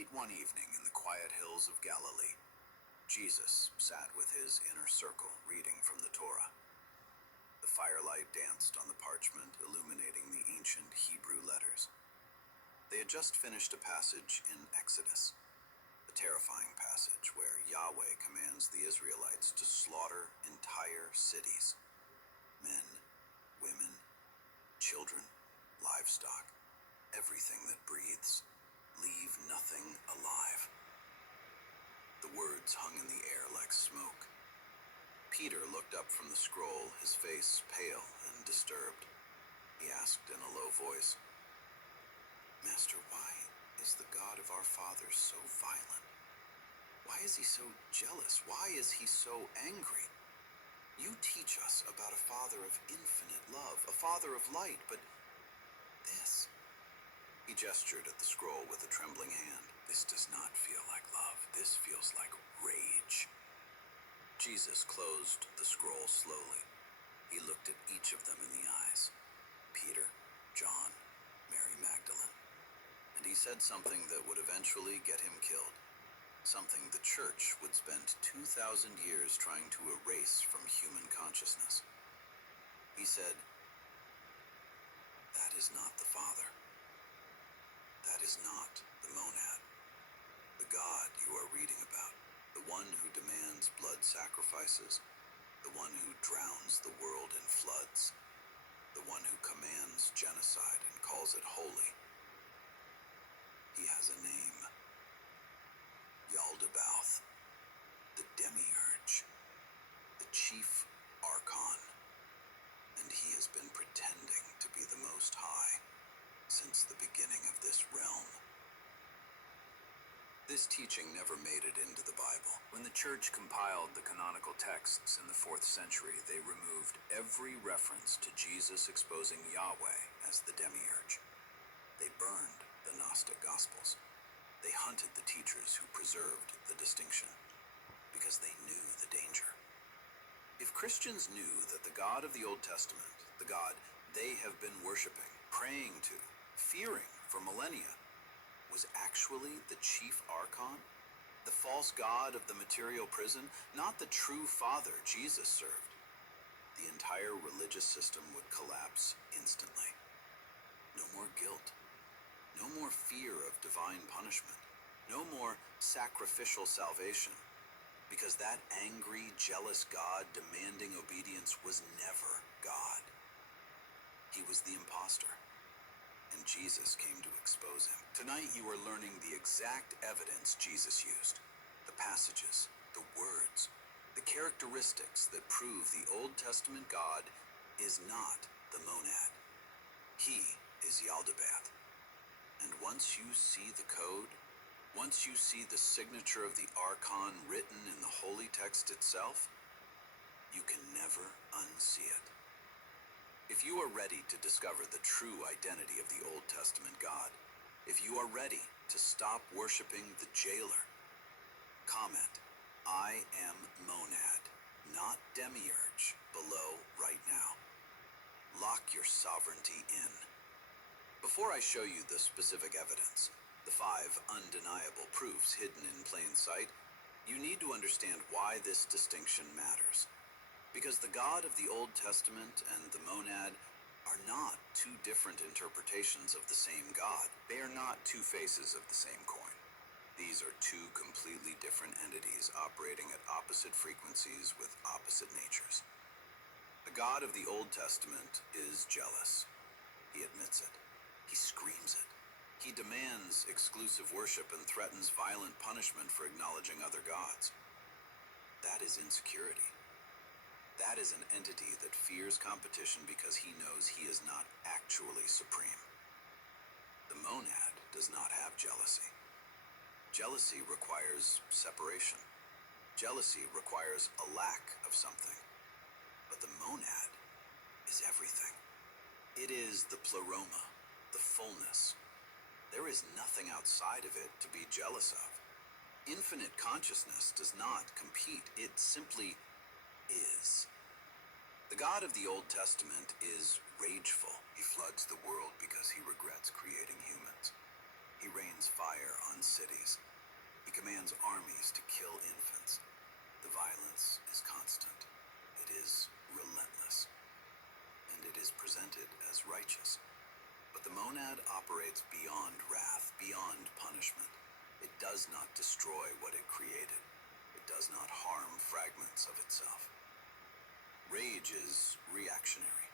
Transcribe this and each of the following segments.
Late one evening in the quiet hills of Galilee, Jesus sat with his inner circle reading from the Torah. The firelight danced on the parchment, illuminating the ancient Hebrew letters. They had just finished a passage in Exodus, a terrifying passage where Yahweh commands the Israelites to slaughter entire cities. Men, women, children, livestock, everything that breathes. Leave nothing alive. The words hung in the air like smoke. Peter looked up from the scroll, his face pale and disturbed. He asked in a low voice, "Master, why is the God of our fathers so violent? Why is he so jealous? Why is he so angry? You teach us about a Father of infinite love, a Father of light, but this..." He gestured at the scroll with a trembling hand. "This does not feel like love. This feels like rage." Jesus closed the scroll slowly. He looked at each of them in the eyes. Peter, John, Mary Magdalene. And he said something that would eventually get him killed. Something the church would spend 2,000 years trying to erase from human consciousness. He said, "That is not the Father. That is not the monad. The God you are reading about, the one who demands blood sacrifices, the one who drowns the world in floods, the one who commands genocide and calls it holy. He has a name. Yaldabaoth, the Demiurge, the chief archon, and he has been pretending to be the Most High since the beginning of this realm." This teaching never made it into the Bible. When the church compiled the canonical texts in the 4th century, they removed every reference to Jesus exposing Yahweh as the Demiurge. They burned the Gnostic Gospels. They hunted the teachers who preserved the distinction, because they knew the danger. If Christians knew that the God of the Old Testament, the God they have been worshiping, praying to, fearing for millennia, was actually the chief archon, the false god of the material prison, not the true Father Jesus served, the entire religious system would collapse instantly. No more guilt. No more fear of divine punishment. No more sacrificial salvation, because that angry, jealous God demanding obedience was never God. He was the imposter, and Jesus came to expose him. Tonight you are learning the exact evidence Jesus used, the passages, the words, the characteristics that prove the Old Testament God is not the monad. He is Yaldabaoth. And once you see the code, once you see the signature of the archon written in the holy text itself, you can never unsee it. If you are ready to discover the true identity of the Old Testament God, if you are ready to stop worshiping the jailer, comment, "I am monad, not demiurge," below right now. Lock your sovereignty in. Before I show you the specific evidence, the 5 undeniable proofs hidden in plain sight, you need to understand why this distinction matters. Because the God of the Old Testament and the monad are not two different interpretations of the same God. They are not two faces of the same coin. These are two completely different entities operating at opposite frequencies with opposite natures. The God of the Old Testament is jealous. He admits it. He screams it. He demands exclusive worship and threatens violent punishment for acknowledging other gods. That is insecurity. That is an entity that fears competition because he knows he is not actually supreme. The monad does not have jealousy. Jealousy requires separation. Jealousy requires a lack of something. But the monad is everything. It is the pleroma, the fullness. There is nothing outside of it to be jealous of. Infinite consciousness does not compete. It simply is. The God of the Old Testament is rageful. He floods the world because he regrets creating humans. He rains opens fire on cities. He commands armies to kill infants. The violence is constant. It is relentless. And it is presented as righteous. But the monad operates beyond wrath, beyond punishment. It does not destroy what it created. It does not harm fragments of itself. Rage is reactionary.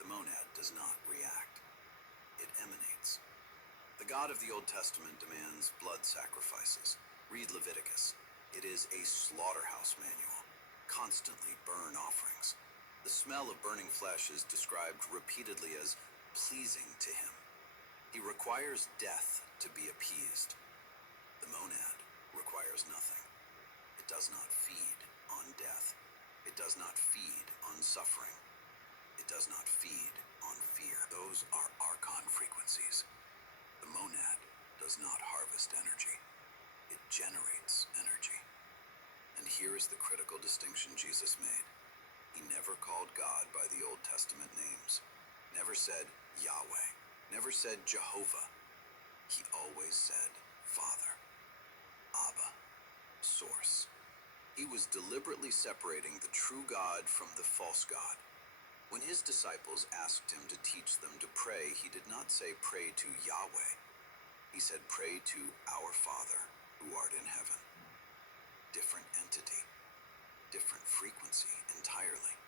The monad does not react. It emanates. The God of the Old Testament demands blood sacrifices. Read Leviticus. It is a slaughterhouse manual. Constantly burn offerings. The smell of burning flesh is described repeatedly as pleasing to him. He requires death to be appeased. The monad requires nothing. It does not feed on death. It does not feed on suffering. It does not feed on fear. Those are archon frequencies. The monad does not harvest energy. It generates energy. And here is the critical distinction Jesus made. He never called God by the Old Testament names. Never said Yahweh. Never said Jehovah. He always said Father. Abba. Source. He was deliberately separating the true God from the false God. When his disciples asked him to teach them to pray, he did not say pray to Yahweh. He said pray to our Father who art in heaven. Different entity, different frequency entirely.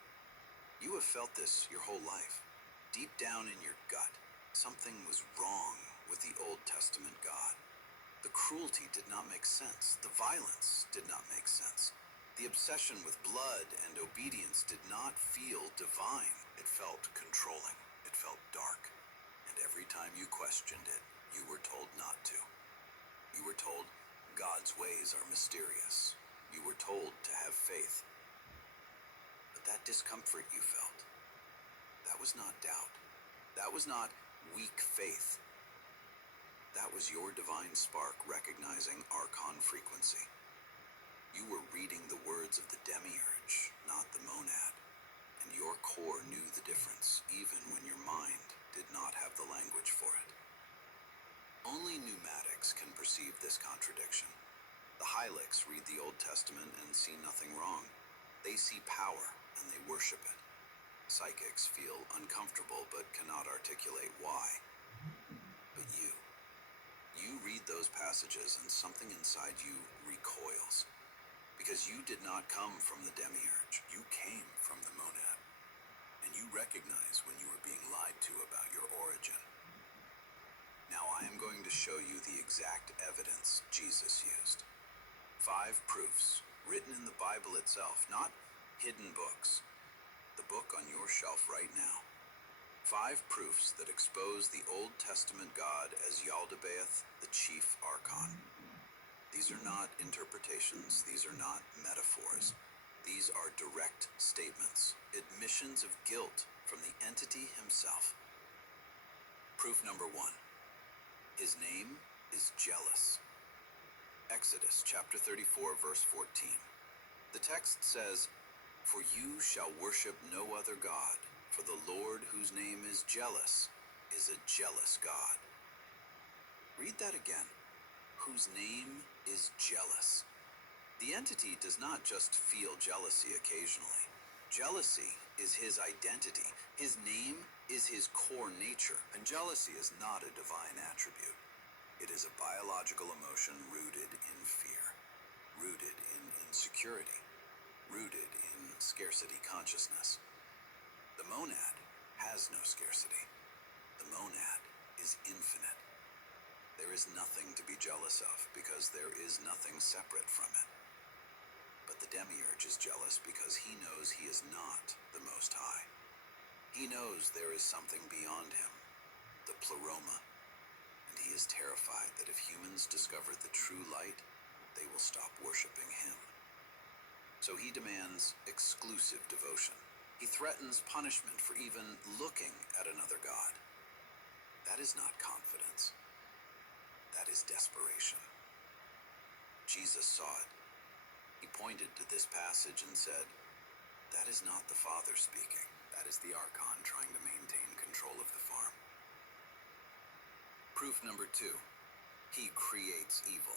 You have felt this your whole life. Deep down in your gut, something was wrong with the Old Testament God. The cruelty did not make sense. The violence did not make sense. The obsession with blood and obedience did not feel divine. It felt controlling. It felt dark. And every time you questioned it, you were told not to. You were told God's ways are mysterious. You were told to have faith. But that discomfort you felt, that was not doubt. That was not weak faith. That was your divine spark recognizing archon frequency. You were reading the words of the Demiurge, not the monad, and your core knew the difference, even when your mind did not have the language for it. Only pneumatics can perceive this contradiction. The Hylics read the Old Testament and see nothing wrong. They see power and they worship it. Psychics feel uncomfortable but cannot articulate why. But you read those passages and something inside you recoils. Because you did not come from the Demiurge. You came from the monad. And you recognize when you were being lied to about your origin. Now I am going to show you the exact evidence Jesus used. 5 proofs written in the Bible itself, not hidden books. The book on your shelf right now. 5 proofs that expose the Old Testament God as Yaldabaoth, the chief archon. These are not interpretations. These are not metaphors. These are direct statements, admissions of guilt from the entity himself. Proof number 1. His name is jealous. Exodus chapter 34, verse 14. The text says, "For you shall worship no other God, for the Lord whose name is jealous is a jealous God." Read that again. Whose name is jealous. The entity does not just feel jealousy occasionally. Jealousy is his identity. His name is his core nature. And jealousy is not a divine attribute. It is a biological emotion rooted in fear, rooted in insecurity, rooted in scarcity consciousness. The monad has no scarcity. The monad is infinite. There is nothing to be jealous of because there is nothing separate from it. But the Demiurge is jealous because he knows he is not the Most High. He knows there is something beyond him, the pleroma, and he is terrified that if humans discover the true light, they will stop worshiping him. So he demands exclusive devotion. He threatens punishment for even looking at another god. That is not confidence. That is desperation. Jesus saw it. He pointed to this passage and said, "That is not the Father speaking. That is the Archon trying to maintain control of the farm." Proof number 2. He creates evil.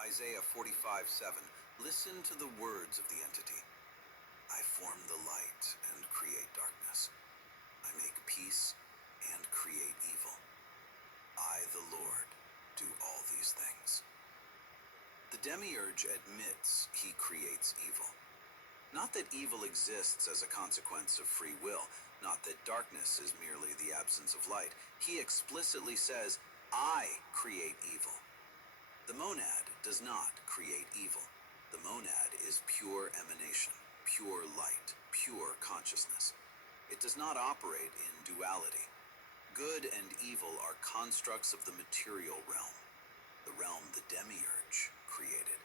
Isaiah 45:7. Listen to the words of the entity. I form the light and create darkness. I make peace and create evil. I, the Lord, do all these things. The Demiurge admits he creates evil. Not that evil exists as a consequence of free will, not that darkness is merely the absence of light. He explicitly says, I create evil. The monad does not create evil. The monad is pure emanation, pure light, pure consciousness. It does not operate in duality. Good and evil are constructs of the material realm, the realm the Demiurge created.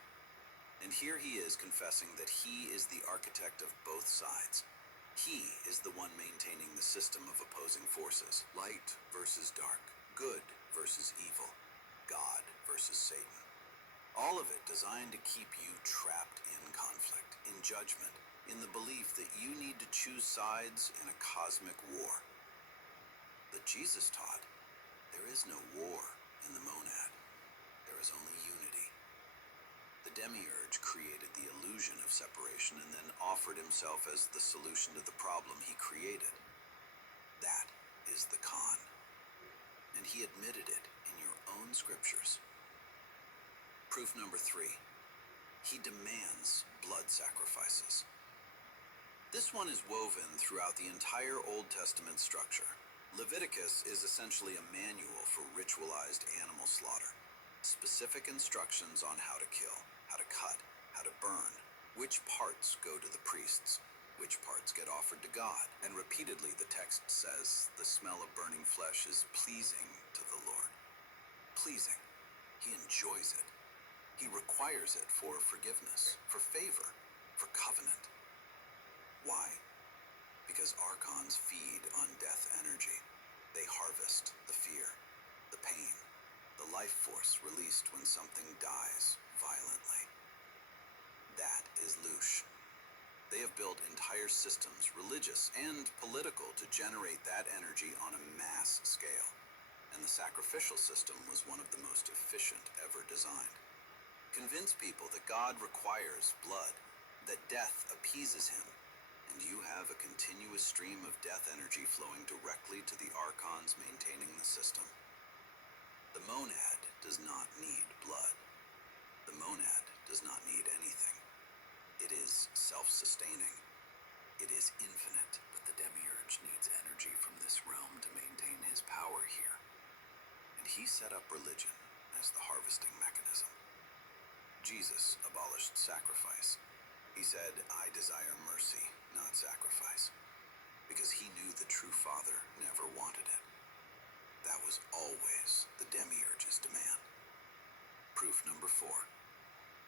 And here he is confessing that he is the architect of both sides. He is the one maintaining the system of opposing forces, light versus dark, good versus evil, God versus Satan. All of it designed to keep you trapped in conflict, in judgment, in the belief that you need to choose sides in a cosmic war. But Jesus taught, there is no war in the monad. There is only unity. The Demiurge created the illusion of separation and then offered himself as the solution to the problem he created. That is the con. And he admitted it in your own scriptures. Proof number 3. He demands blood sacrifices. This one is woven throughout the entire Old Testament structure. Leviticus is essentially a manual for ritualized animal slaughter. Specific instructions on how to kill, how to cut, how to burn, which parts go to the priests, which parts get offered to God. And repeatedly the text says the smell of burning flesh is pleasing to the Lord. Pleasing. He enjoys it. He requires it for forgiveness, for favor, for covenant. Why? Because archons feed on death energy. They harvest the fear, the pain, the life force released when something dies violently. That is Lush. They have built entire systems, religious and political, to generate that energy on a mass scale. And the sacrificial system was one of the most efficient ever designed. Convince people that God requires blood, that death appeases him, and you have a continuous stream of death energy flowing directly to the archons maintaining the system. The monad does not need blood. The monad does not need anything. It is self-sustaining. It is infinite, but the Demiurge needs energy from this realm to maintain his power here. And he set up religion as the harvesting mechanism. Jesus abolished sacrifice. He said, I desire mercy, not sacrifice, because he knew the true Father never wanted it. That was always the Demiurge's demand. Proof number 4.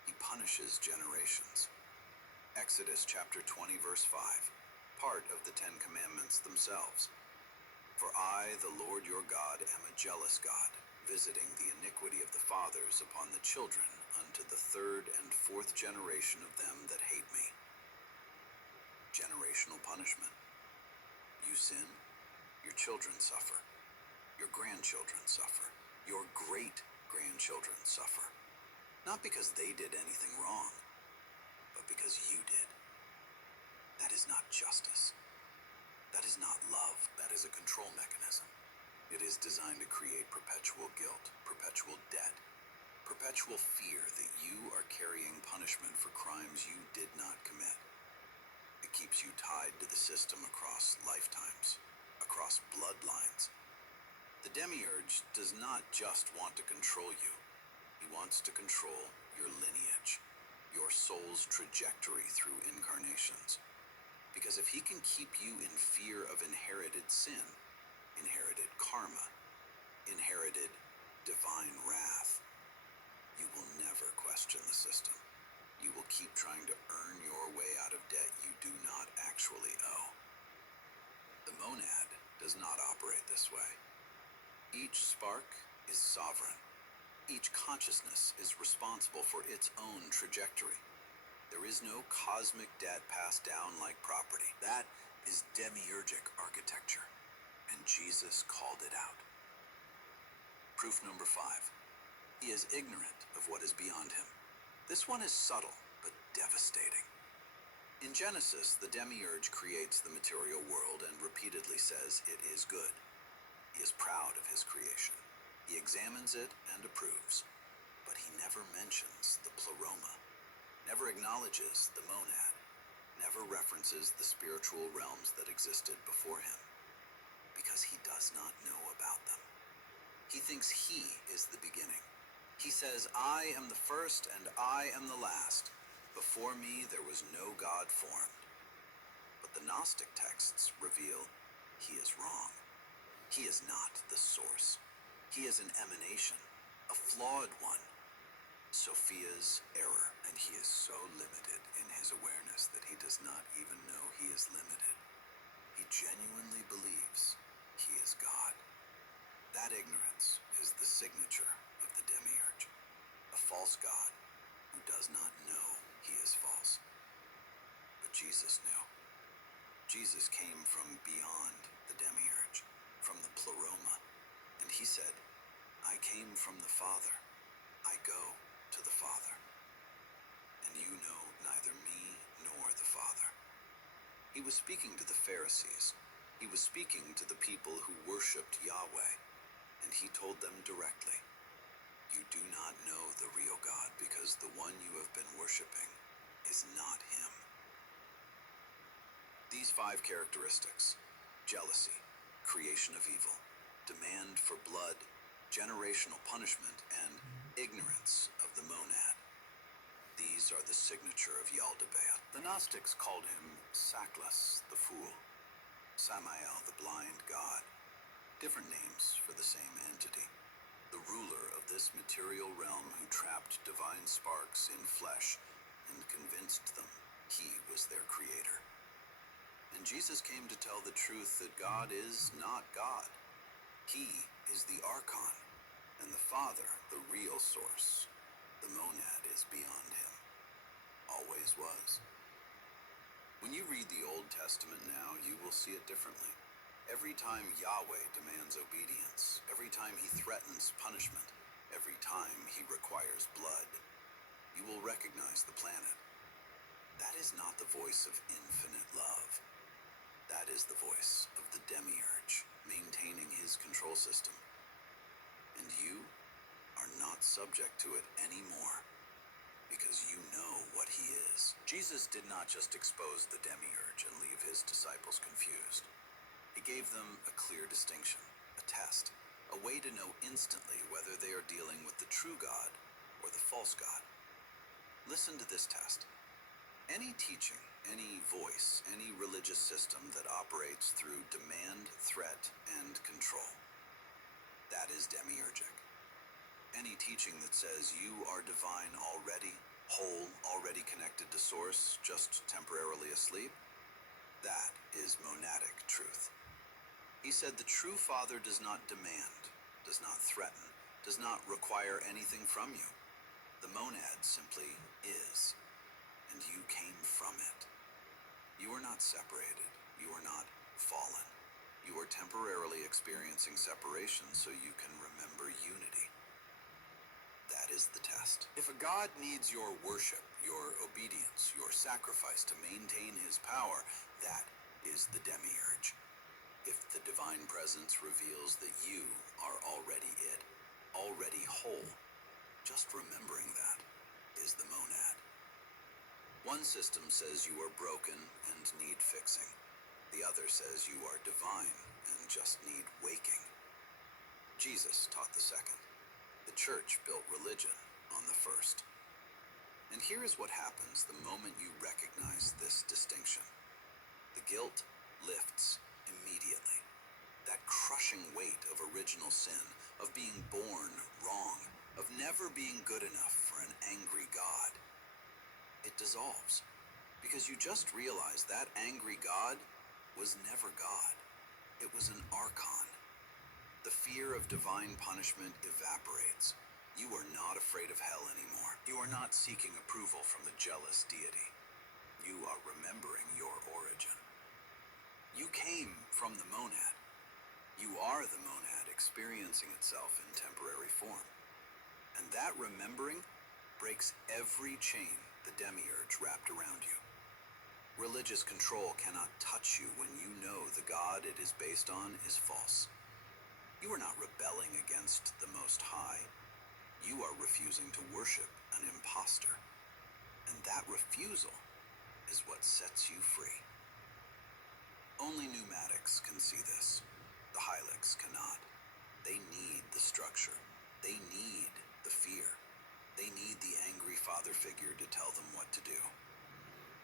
He punishes generations. Exodus chapter 20 verse 5, part of the 10 Commandments themselves. For I, the Lord your God, am a jealous God, visiting the iniquity of the fathers upon the children unto the 3rd and 4th generation of them that hate me. Generational punishment. You sin, your children suffer. Your grandchildren suffer. Your great-grandchildren suffer. Not because they did anything wrong, but because you did. That is not justice. That is not love. That is a control mechanism. It is designed to create perpetual guilt, perpetual debt, perpetual fear that you are carrying punishment for crimes you did not commit. It keeps you tied to the system across lifetimes, across bloodlines. The Demiurge does not just want to control you. He wants to control your lineage, your soul's trajectory through incarnations. Because if he can keep you in fear of inherited sin, inherited karma, inherited divine wrath, you will never question the system. You will keep trying to earn your way out of debt you do not actually owe. The monad does not operate this way. Each spark is sovereign. Each consciousness is responsible for its own trajectory. There is no cosmic debt passed down like property. That is demiurgic architecture, and Jesus called it out. Proof number 5. He is ignorant of what is beyond him. This one is subtle, but devastating. In Genesis, the Demiurge creates the material world and repeatedly says it is good. He is proud of his creation. He examines it and approves. But he never mentions the pleroma, never acknowledges the monad, never references the spiritual realms that existed before him, because he does not know about them. He thinks he is the beginning. He says, "I am the first and I am the last. Before me there was no God formed." But the Gnostic texts reveal he is wrong. He is not the source. He is an emanation, a flawed one. Sophia's error, and he is so limited in his awareness that he does not even know he is limited. He genuinely believes he is God. That ignorance is the signature of the Demiurge, a false God who does not know he is false. But Jesus knew. Jesus came from beyond the Demiurge, from the pleroma, and he said, "I came from the Father. I go to the Father. And you know neither me nor the Father." He was speaking to the Pharisees. He was speaking to the people who worshipped Yahweh, and he told them directly, "You do not know the real God, because the one you have been worshiping is not him." These 5 characteristics: jealousy, creation of evil, demand for blood, generational punishment, and ignorance of the monad. These are the signature of Yaldabaoth. The Gnostics called him Saklas, the fool, Samael, the blind god, different names for the same entity, the ruler of this material realm who trapped divine sparks in flesh and convinced them he was their creator. And Jesus came to tell the truth that God is not God. He is the Archon, and the Father, the real source. The monad is beyond him. Always was. When you read the Old Testament now, you will see it differently. Every time Yahweh demands obedience, every time he threatens punishment, every time he requires blood, you will recognize the planet. That is not the voice of infinite love. That is the voice of the Demiurge, maintaining his control system. And you are not subject to it anymore, because you know what he is. Jesus did not just expose the Demiurge and leave his disciples confused. He gave them a clear distinction, a test, a way to know instantly whether they are dealing with the true God or the false God. Listen to this test. Any teaching, any voice, any religious system that operates through demand, threat, and control, that is demiurgic. Any teaching that says you are divine already, whole, already connected to source, just temporarily asleep, that is monadic truth. He said the true Father does not demand, does not threaten, does not require anything from you. The monad simply is, and you came from it. You are not separated. You are not fallen. You are temporarily experiencing separation so you can remember unity. That is the test. If a God needs your worship, your obedience, your sacrifice to maintain his power, that is the demiurge. If the divine presence reveals that you are already it, already whole, just remembering that is the monad. One system says you are broken and need fixing. The other says you are divine and just need waking. Jesus taught the second. The church built religion on the first. And here is what happens the moment you recognize this distinction. The guilt lifts immediately. That crushing weight of original sin, of being born wrong, of never being good enough for an angry God. It dissolves, because you just realize that angry God was never God. It was an archon. The fear of divine punishment evaporates. You are not afraid of hell anymore. You are not seeking approval from the jealous deity. You are remembering your origin. You came from the monad. You are the monad experiencing itself in temporary form. And that that remembering breaks every chain the Demiurge wrapped around you. Religious control cannot touch you when you know the God it is based on is false. You are not rebelling against the Most High. You are refusing to worship an impostor. And that refusal is what sets you free. Only pneumatics can see this. The Hylics cannot. They need the structure. They need the fear. They need the angry father figure to tell them what to do.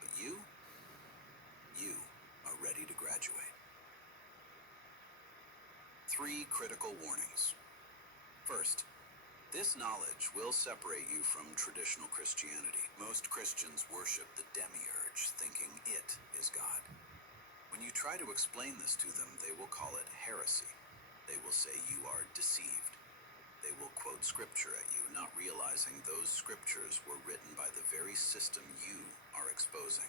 But you are ready to graduate. 3 critical warnings. First, this knowledge will separate you from traditional Christianity. Most Christians worship the Demiurge, thinking it is God. When you try to explain this to them, they will call it heresy. They will say you are deceived. They will quote scripture at you, not realizing those scriptures were written by the very system you are exposing.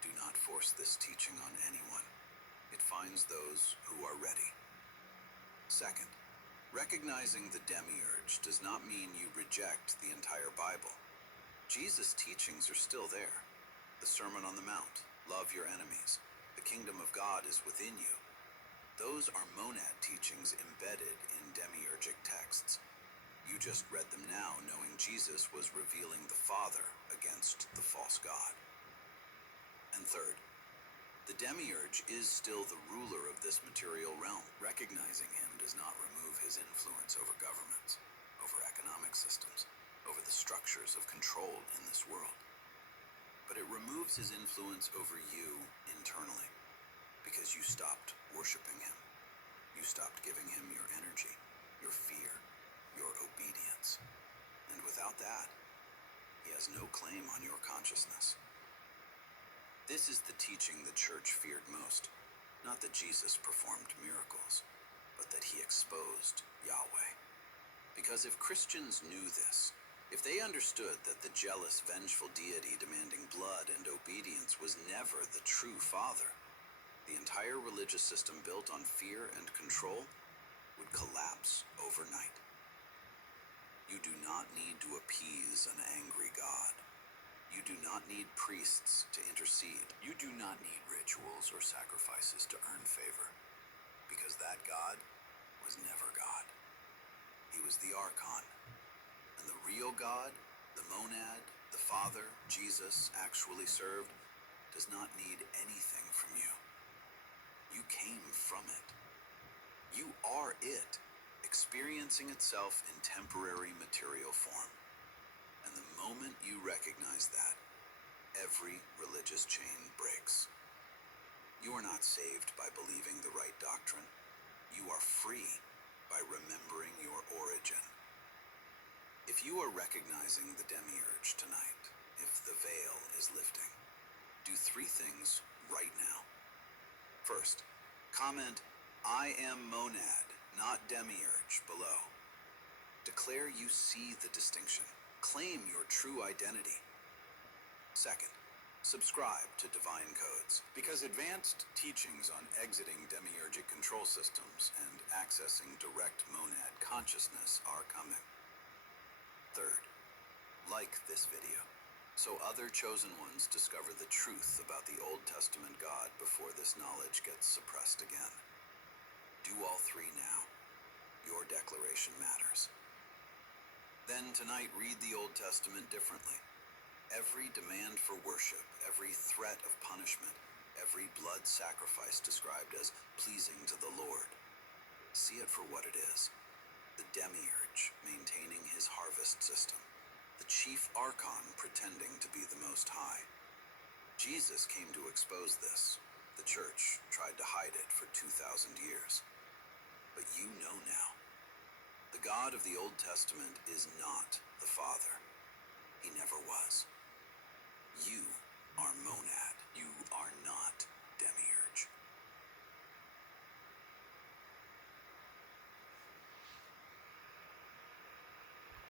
Do not force this teaching on anyone. It finds those who are ready. Second, recognizing the Demiurge does not mean you reject the entire Bible. Jesus' teachings are still there. The Sermon on the Mount, love your enemies, the kingdom of God is within you. Those are monad teachings embedded in demiurgic texts. You just read them now, knowing Jesus was revealing the Father against the false God. And third, the Demiurge is still the ruler of this material realm. Recognizing him does not remove his influence over governments, over economic systems, over the structures of control in this world. But it removes his influence over you internally, because you stopped worshiping him. You stopped giving him your energy, your fear, your obedience. And without that, he has no claim on your consciousness. This is the teaching the church feared most. Not that Jesus performed miracles, but that he exposed Yahweh. Because if Christians knew this, if they understood that the jealous, vengeful deity demanding blood and obedience was never the true Father, the entire religious system built on fear and control would collapse overnight. You do not need to appease an angry God. You do not need priests to intercede. You do not need rituals or sacrifices to earn favor, because that God was never God. He was the Archon. And the real God, the monad, the Father, Jesus actually served, does not need anything from you. You came from it. You are it, experiencing itself in temporary material form. And the moment you recognize that, every religious chain breaks. You are not saved by believing the right doctrine. You are free by remembering your origin. If you are recognizing the Demiurge tonight, if the veil is lifting, do 3 things right now. First, comment, "I am monad, not Demiurge," below. Declare you see the distinction. Claim your true identity. Second, subscribe to Divine Codes, because advanced teachings on exiting demiurgic control systems and accessing direct monad consciousness are coming. Third, like this video, so other chosen ones discover the truth about the Old Testament God before this knowledge gets suppressed again. Do all 3 now. Your declaration matters. Then tonight, read the Old Testament differently. Every demand for worship, every threat of punishment, every blood sacrifice described as pleasing to the Lord. See it for what it is. The Demiurge maintaining his harvest system. The chief Archon pretending to be the Most High. Jesus came to expose this. The church tried to hide it for 2,000 years. But you know now. The God of the Old Testament is not the Father. He never was.